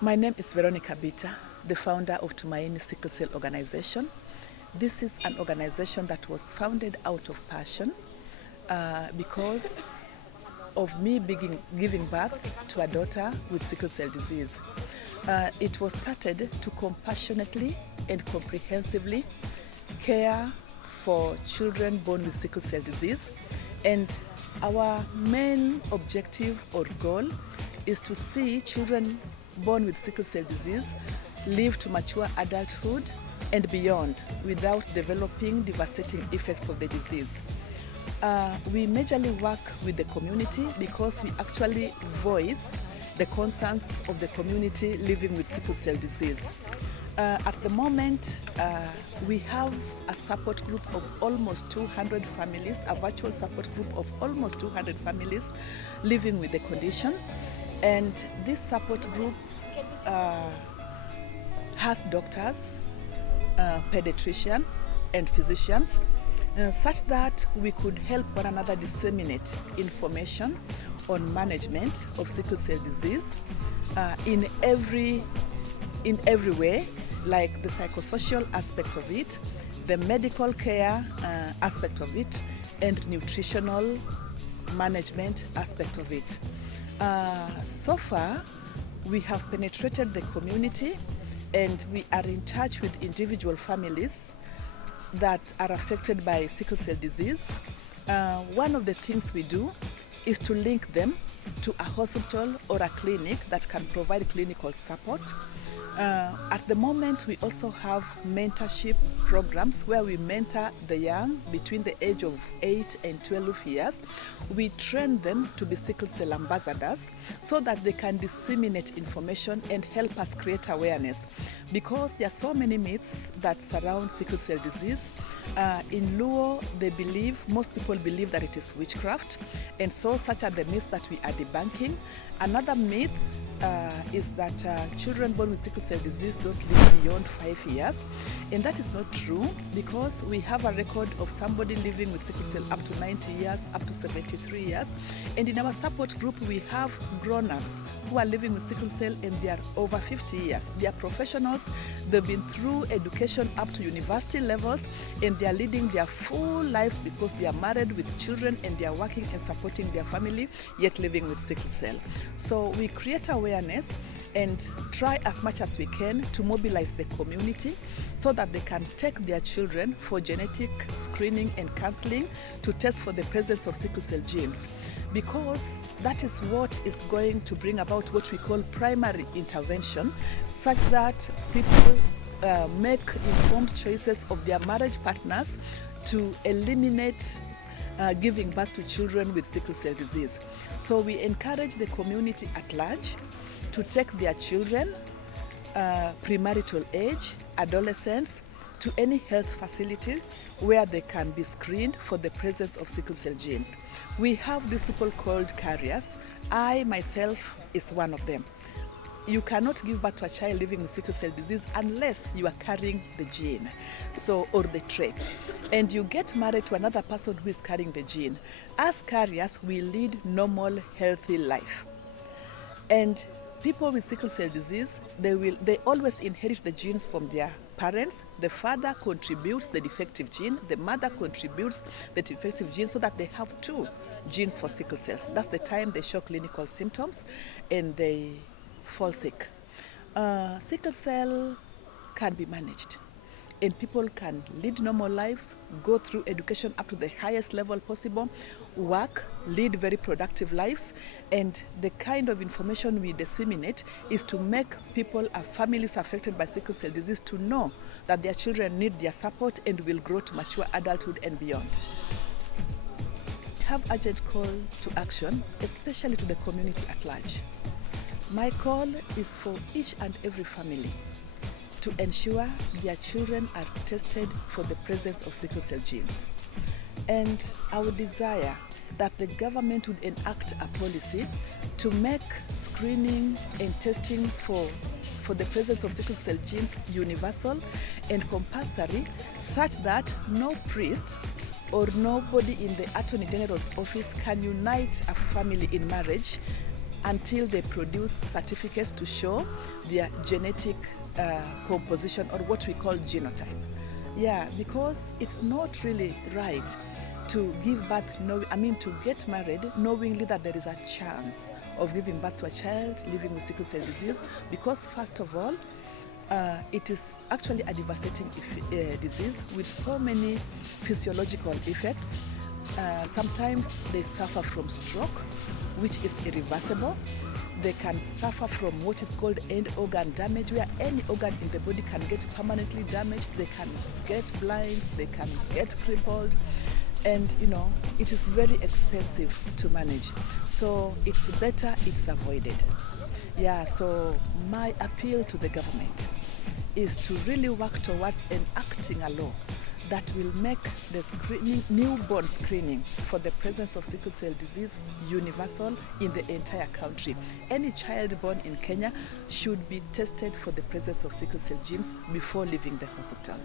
My name is Veronica Bita, the founder of Tumaini Sickle Cell Organization. This is an organization that was founded out of passion because of me giving birth to a daughter with sickle cell disease. It was started to compassionately and comprehensively care for children born with sickle cell disease, and our main objective or goal is to see children born with sickle cell disease live to mature adulthood and beyond without developing devastating effects of the disease. We majorly work with the community because we actually voice the concerns of the community living with sickle cell disease. At the moment, we have a support group of almost 200 families, a virtual support group of almost 200 families living with the condition. And this support group has doctors, pediatricians, and physicians, such that we could help one another disseminate information on management of sickle cell disease in every way, like the psychosocial aspect of it, the medical care aspect of it, and nutritional management aspect of it. So far, we have penetrated the community and we are in touch with individual families that are affected by sickle cell disease. One of the things we do is to link them to a hospital or a clinic that can provide clinical support. At the moment, we also have mentorship programs where we mentor the young between the age of 8 and 12 years. We train them to be sickle cell ambassadors so that they can disseminate information and help us create awareness. Because there are so many myths that surround sickle cell disease. In Luo, most people believe that it is witchcraft, and so such are the myths that we are debunking. Another myth is that children born with sickle cell disease don't live beyond 5 years, and that is not true, because we have a record of somebody living with sickle cell up to 90 years, up to 73 years, and in our support group we have grown-ups who are living with sickle cell and they are over 50 years. They are professionals, they've been through education up to university levels, and they are leading their full lives because they are married with children and they are working and supporting their family, yet living with sickle cell. So we create awareness and try as much as we can to mobilize the community so that they can take their children for genetic screening and counseling to test for the presence of sickle cell genes, because that is what is going to bring about what we call primary intervention, such that people make informed choices of their marriage partners to eliminate giving birth to children with sickle cell disease. So we encourage the community at large to take their children, premarital age, adolescents, to any health facility where they can be screened for the presence of sickle cell genes. We have these people called carriers. I myself is one of them. You cannot give birth to a child living with sickle cell disease unless you are carrying the gene, or the trait, and you get married to another person who is carrying the gene. As carriers, we lead normal, healthy life. And people with sickle cell disease, they always inherit the genes from their parents. The father contributes the defective gene, the mother contributes the defective gene, so that they have two genes for sickle cells. That's the time they show clinical symptoms and they fall sick. Sickle cell can be managed, and people can lead normal lives, go through education up to the highest level possible, work, lead very productive lives, and the kind of information we disseminate is to make people, families affected by sickle cell disease, to know that their children need their support and will grow to mature adulthood and beyond. I have urgent call to action, especially to the community at large. My call is for each and every family to ensure their children are tested for the presence of sickle cell genes. And I would desire that the government would enact a policy to make screening and testing for the presence of sickle cell genes universal and compulsory, such that no priest or nobody in the Attorney General's office can unite a family in marriage until they produce certificates to show their genetic composition, or what we call genotype. Yeah, because it's not really right to give birth, to get married knowingly that there is a chance of giving birth to a child living with sickle cell disease, because first of all, it is actually a devastating disease with so many physiological effects. Sometimes they suffer from stroke, which is irreversible. They can suffer from what is called end organ damage, where any organ in the body can get permanently damaged. They can get blind, they can get crippled, and it is very expensive to manage. So it's better it's avoided. Yeah, so my appeal to the government is to really work towards enacting a law that will make the newborn screening for the presence of sickle cell disease universal in the entire country. Any child born in Kenya should be tested for the presence of sickle cell genes before leaving the hospital.